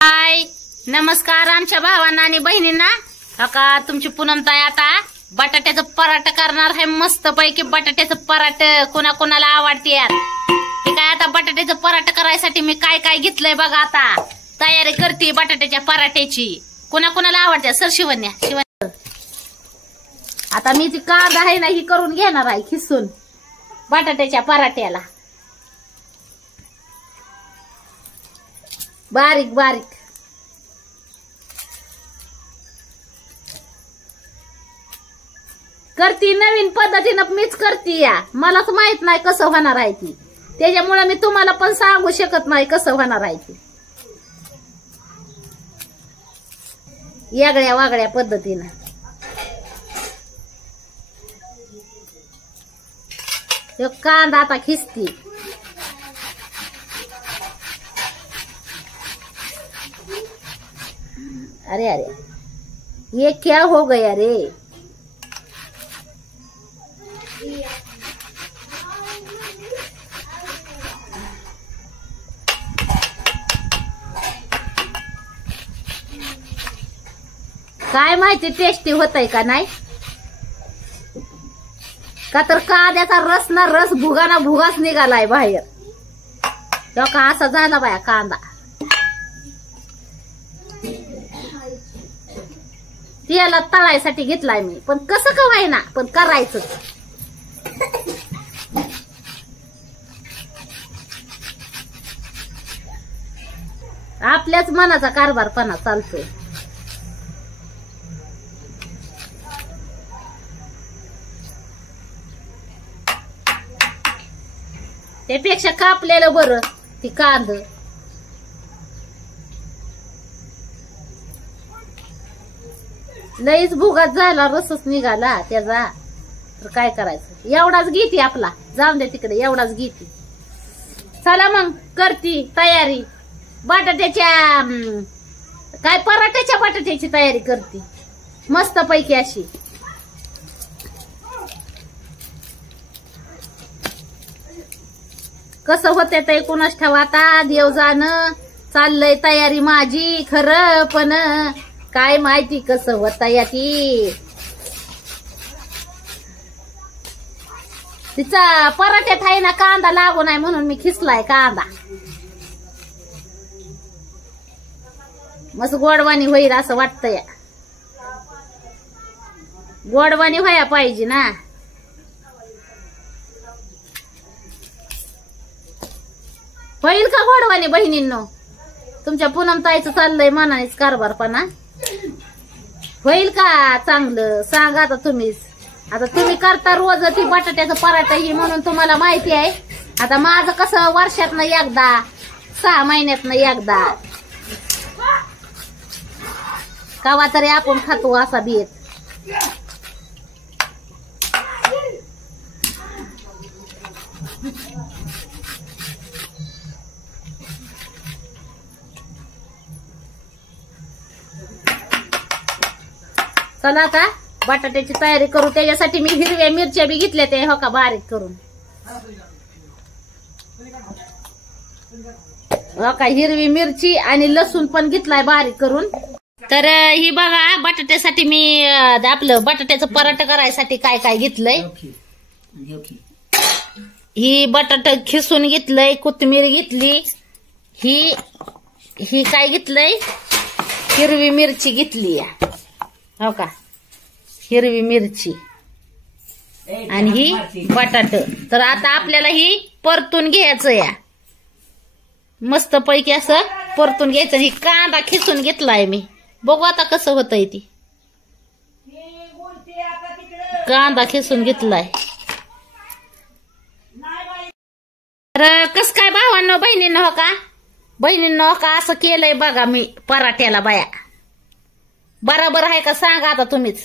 हाय नमस्कार आमच्या भावांना आणि बहिणींना. का तुमची पूनमताई आता बटाट्याचं पराठ करणार आहे. मस्त पैकी बटाट्याचं पराठ कोणा कोणाला आवडते यार. हे काय आता बटाट्याचं पराठ करायसाठी मी काय काय घेतलंय बघा. आता तयारी करते बटाट्याच्या पराठ्याची. कोणा कोणाला आवडते सर शिवण्या. आता मी ती कांदा आहे ना ही करून घेणार आहे खिसून बटाट्याच्या पराठ्याला. बारीक बारीक करती. नवीन पद्धतीनं मीच करते या. मलाच माहित नाही कसं होणार आहे ती. त्याच्यामुळे मी तुम्हाला पण सांगू शकत नाही कसं होणार आहे ती. यागळ्या वागळ्या पद्धतीनं कांदा आता खिसती. अरे अरे ये क्या हो गया रे. काय माहिती टेस्टी होतय का नाही. का तर कांद्याचा रस ना रस भुगाना भुगाच निघालाय बाहेर. तो का असा झाला बाया कांदा. त्याला तळायसाठी घेतलाय मी. पण कसं कवाय ना पण करायचं. आपल्याच मनाचा कारभारपणा चालतोय. त्यापेक्षा कापलेलं बरं ती कांद. लईच भुगात झाला रसच निघाला त्याचा. तर काय करायचं. एवढाच घेते आपला. जाऊन दे तिकडे एवढाच घेते. चला मग करती तयारी बटाट्याच्या काय पराठ्याच्या बटाट्याची तयारी करते मस्त पैकी अशी. कसं होते ते कुणाच ठावा. आता देव जाणं चाललंय तयारी माझी खरं. पण काय माहिती कसं होता या ती. तिचा पराठ्यात आहे ना कांदा लागू नाही म्हणून मी खिसलाय कांदा. मस्त गोडवाणी होईल असं वाटतंय. गोडवाणी व्हाया पाहिजे ना. होईल का गोडवाणी बहिणींनो. तुमच्या पूनमताईचं चाललंय मनानेच कारभारपणा. होईल का चांगलं सांगा आता तुम्हीच. आता तुम्ही करता रोज ती बटाट्याचं पराठा ही म्हणून तुम्हाला माहिती आहे. आता माझं कसं वर्षातनं एकदा 6 महिन्यातनं एकदा कवा तरी आपण खातो असा बेत. चला आता बटाट्याची तयारी करू. त्याच्यासाठी मी हिरव्या मिरच्या बी घेतल्या ते हो का बारीक करून. हो का हिरवी मिरची आणि लसूण पण घेतलाय बारीक करून. तर ही बघा बटाट्यासाठी मी आपलं बटाट्याचं पराठा करायसाठी काय काय घेतलंय. ही बटाटा खिसून घेतलंय. कोथिंबीर घेतली. ही काय घेतलंय हिरवी मिरची घेतली. हो का हिरवी मिरची आणि ही बटाट. तर आता आपल्याला ही परतून घ्यायचं या. मस्त पैकी असं परतून घ्यायचं. ही कांदा खिसून घेतलाय मी. बघू आता कसं होतंय ती. कांदा खिसून घेतलाय. तर कस काय भावांनो बहिणींनो हो का. बहिणींनो हो का असं केलंय बघा मी पराठ्याला बाया. बरोबर आहे का सांगा आता तुम्हीच.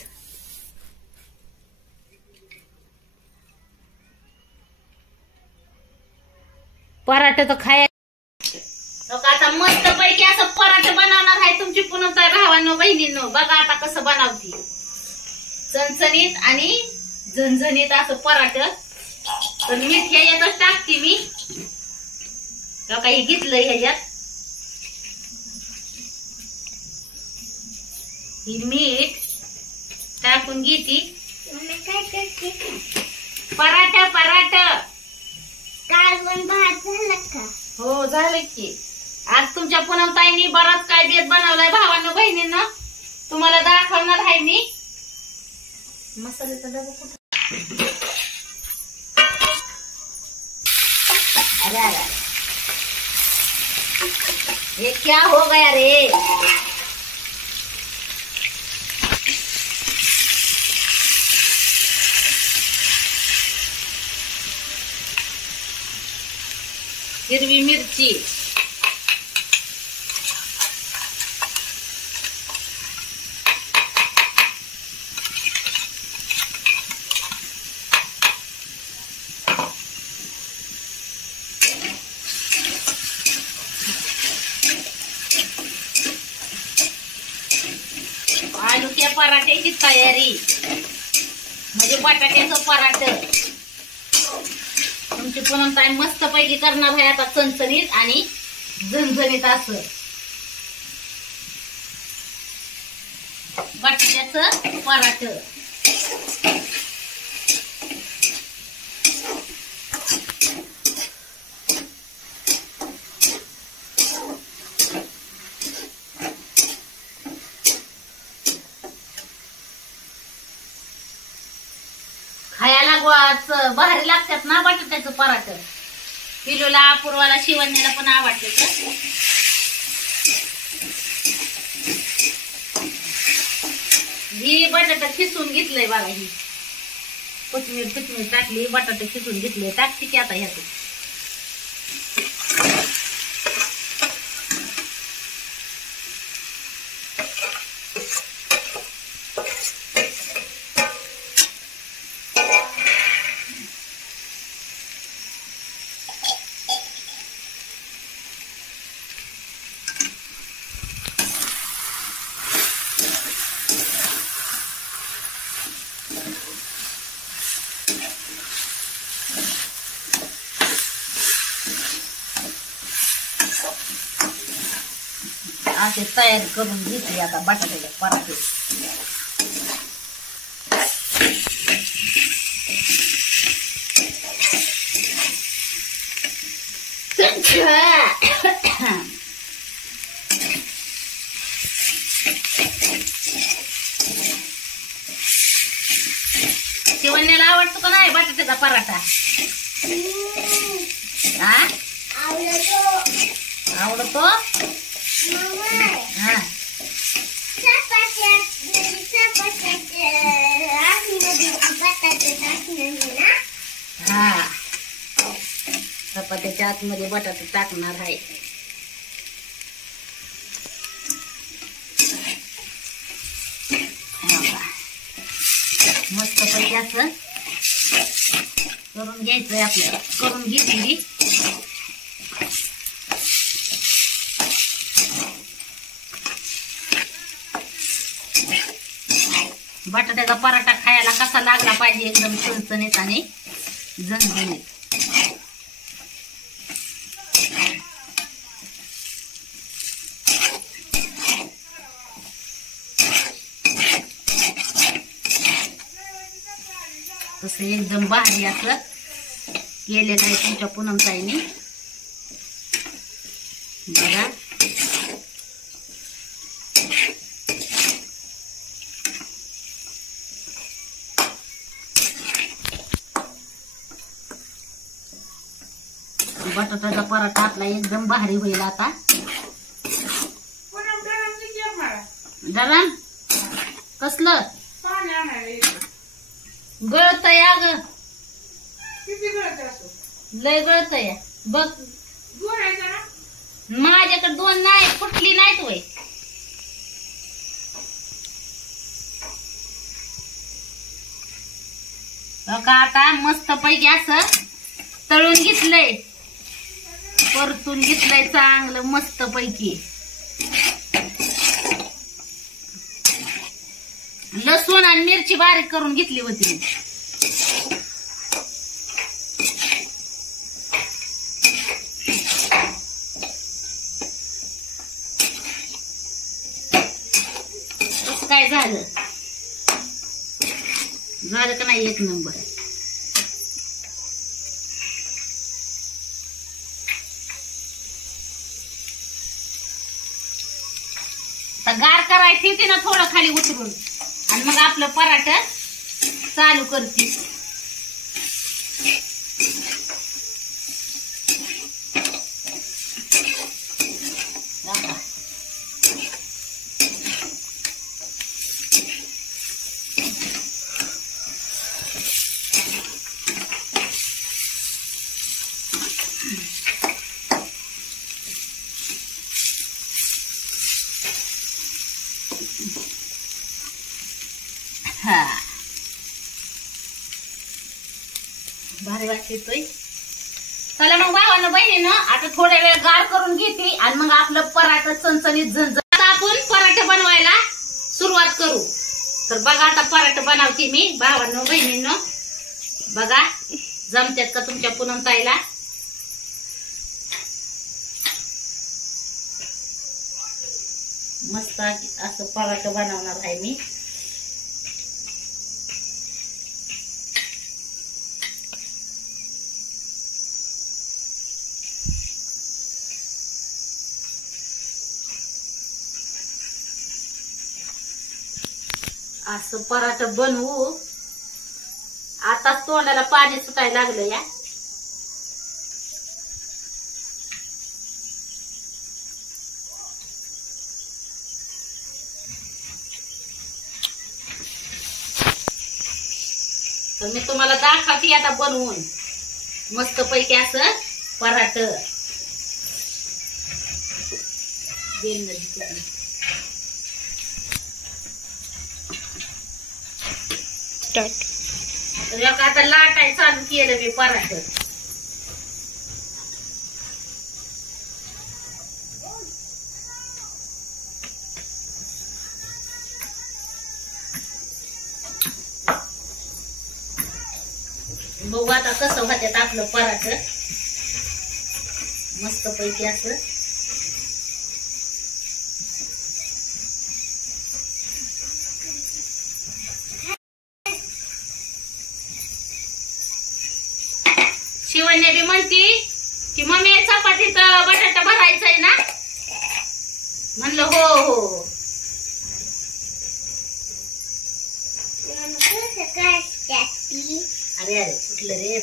पराठा तर खाया. आता मस्त पैकी असं पराठा बनवणार आहे तुमची पूनमताई भावांनो बहिणींनो. बघा आता कसं बनवती. चणचणीत आणि झणझणीत असं पराठा. तर मीठ ह्याच्यातच टाकते मी. काही घेतलंय ह्याच्यात. ही मीठ टाकून घेती. काय करते? पराठा पराठा कालवण भात झाला का? हो झालं की. आज तुमच्या पूनमताईंनी बराच काय बेत बनवलाय भावांनो बहिणींना, तुम्हाला दाखवणार आहे मी. मसाल्याचा डबा कुठे? अरे अरे ये क्या हो गया रे. हिरवी मिरची, आलूच्या पराठ्याची तयारी म्हणजे बटाट्याचं पराठ. तुमची पूनमताई मस्त पैकी करणार आहे आता, चणचणीत आणि झणझणीत असं बटाट्याचं पराठ. खायला भारी लागतात ना बटाट्याचं पराठ. पिलूला, अपूर्वाला, शिवण्याला पण आवडते. ही बटाटा खिसून घेतलंय बघा. ही कोथिंबीर टाकली, बटाटे खिसून घेतले. टाकते की आता ह्यात असे तयारी करून घेतली आता बटाट्याचे पराठे. शिवण्याला आवडतो का नाही बटाट्याचा पराठा? हा आवडतो. हा चपात्याच्या आतमध्ये बटाटे टाकणार आहे. मस्त पैकी असं करून घ्यायचंय आपल्याला. करून घेतली बटाट्याचा पराठा खायला कसा लागला पाहिजे, एकदम चणचणीत आणि झणझणीत. तसं एकदम भारी असं केलेलं आहे तुमच्या पूनमताईंनी बघा. बटाट्याचा पराठा आपला एकदम भारी होईल आता. गरम कसलं गळतय ग, लय गळतय बघ. माझ्याकडे दोन नाही, फुटली नाहीत वय. बघा आता मस्त पैकी असं तळून घेतलंय, परतून घेतलंय चांगलं मस्त पैकी. लसूण आणि मिरची बारीक करून घेतली होती. काय झालं झालं का नाही एक नंबर. गार करायची होती ना थोडं खाली उतरून आणि मग आपलं पराठ चालू करते. हा भारी वाटतोय. चला मग भावानं बहिणीनं आता थोड्या वेळ गार करून घेते आणि मग आपलं पराठा चणचणीत झणझण आपण पराठा बनवायला सुरुवात करू. तर बघा आता पराठा बनवते मी भावांनो बहिणींनो. बघा जमत्यात का तुमच्या पुनमताईला. मस्त असं पराठा बनवणार आहे मी. असं पराठा बनवू. आता तोंडाला पाणी सुटायला लागलं या. तर मी तुम्हाला दाखवते आता बनवून मस्त पैकी असं पराठ. तर आता लाटाय चालू केलं मी पराठ. बघू आता कसं होत्यात आपलं पराठ मस्त पैकी असं. शिवण्या बी म्हणती की मम्मी चपातीत बटाटा भरायचाय ना. म्हणलं हो हो. अरे अरे कुठलं रे.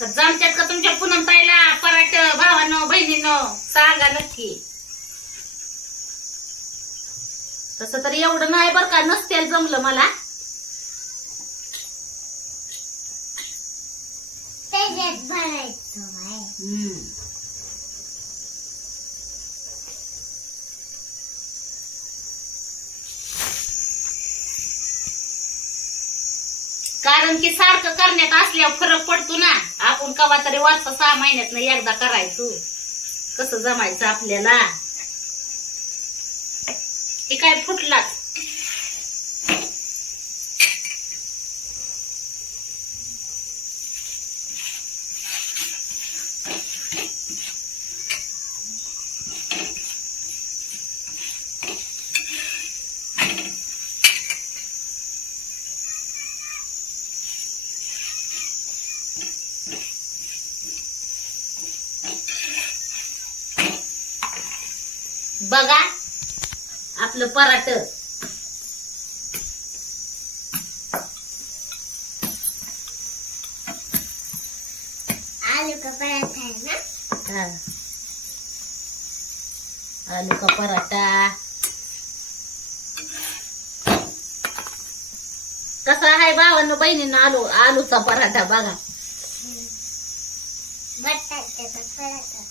तर जमत्यात का तुमच्या पुनमताईला पराठ भावांनो बहिणींनो सांगा नक्की. तसं तर एवढं नाही बरं का नसत्याला जमलं मला. कारण की सारखं करण्यात असल्यावर फरक पडतो ना. आपण कवा तरी वर्ष 6 महिन्यात एकदा करायचो. कसं जमायचं आपल्याला. हे काय फुटलाच. बघा आपलं पराठ आलू का पराठा है ना. हा आलू का पराठा. कसा आहे भावांनो बहिणींना आलूचा पराठा बघा. बटाट्याचा पराठा.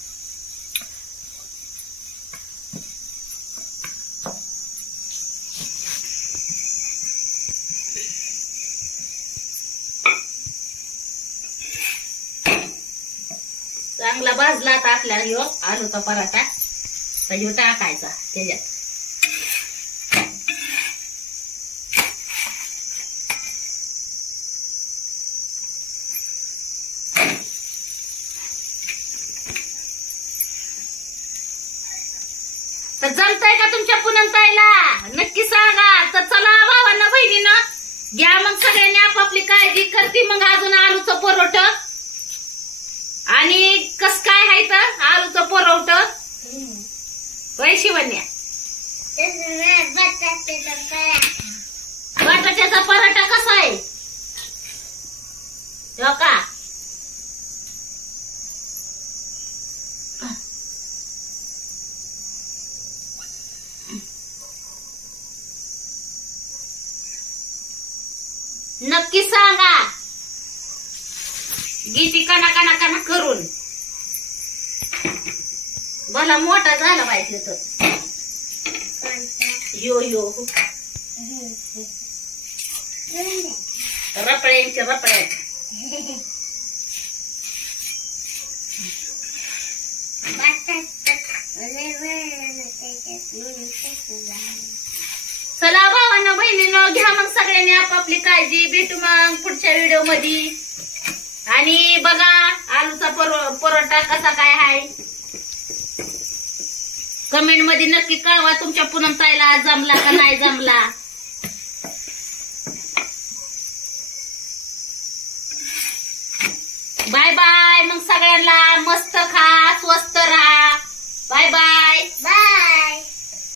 चांगला भाजला आता आपला ह्यो आलूचा पराठा. तर ह्यो टाकायचा त्याच्यात. तर जमतंय का तुमच्या पुनमताईला? नक्की सांगा. तर चला भावांना बहिणीनं घ्या मग सगळ्यांनी आपापली काळजी. करते मग अजून आलूचं परोठ. आणि कस काय आहे तर आलूचं परोठ होय शिवन्या? बटाट्याचा पराठा. बटाट्याचा पराठा कसा आहे हो का? नक्की सांगा. गीती कना कना कना करून भला मोठा झाला पाहिजे तर यो यो रपड्यांच्या रपड्या. चला भावांना बहिणीनं घ्या मग सगळ्यांनी आपापली काळजी. भेटू मग पुढच्या व्हिडिओ मध्ये. आणि बघा आलूचा परोठा कसा काय आहे कमेंट मध्ये नक्की कळवा. तुमच्या पुनमताईला जमला